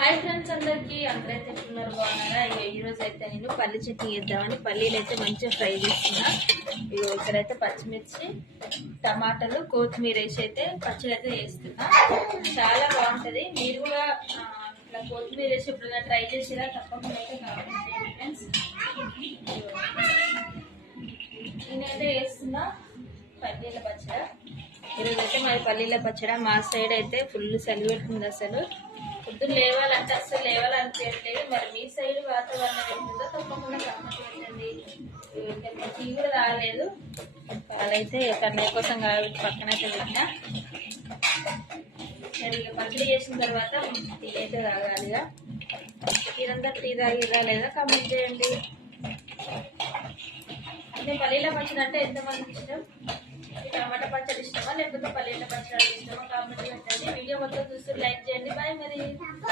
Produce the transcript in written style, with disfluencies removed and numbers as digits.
Hi friends, అందరైతే ఎట్లున్నారు, బాగున్నారా? ఈరోజు అయితే నేను పల్లి చట్నీ చేద్దామని పల్లీలు అయితే మంచిగా ఫ్రై చేస్తున్నా. ఇక్కడైతే పచ్చిమిర్చి, టమాటాలు, కొత్తిమీర వేసి అయితే పచ్చడి అయితే చేస్తున్నా. చాలా బాగుంటుంది. మీరు కూడా ఇట్లా కొత్తిమీర వేసి ఎప్పుడైనా ట్రై చేసిరా? తప్పకుండా అయితే కామెంట్ చేయండి ఫ్రెండ్స్. నేనైతే వేస్తున్నా పల్లీల పచ్చడి. ఈరోజు అయితే మాది పల్లీల పచ్చడి. మా సైడ్ అయితే ఫుల్ చలి పెడుతుంది. అసలు పొద్దున్న లేవాలంటే అసలు లేవాలనిపించట్లేదు. మరి మీ సైడ్ వాతావరణం ఏంటుందో తప్పకుండా కామెంట్ చేయండి. టీ కూడా రాలేదు. అదైతే కన్నయ్య కోసం కాబట్టి పక్కనైతే పెట్టినా. ఇక పచ్చడి చేసిన తర్వాత టీ అయితే తాగాలిగా. మీరంతా టీ తాగిరా లేదా కామెంట్ చేయండి. అంటే పల్లీల పచ్చడి అంటే ఎంతమందికి ఇష్టం? టమాటా పచ్చడి ఇష్టమా లేకపోతే పల్లీల పచ్చడి ఇష్టమా? కామెంట్ పెట్టండి. వీడియో మొత్తం చూసి లైక్ చేయండి. బాయ్ మరి.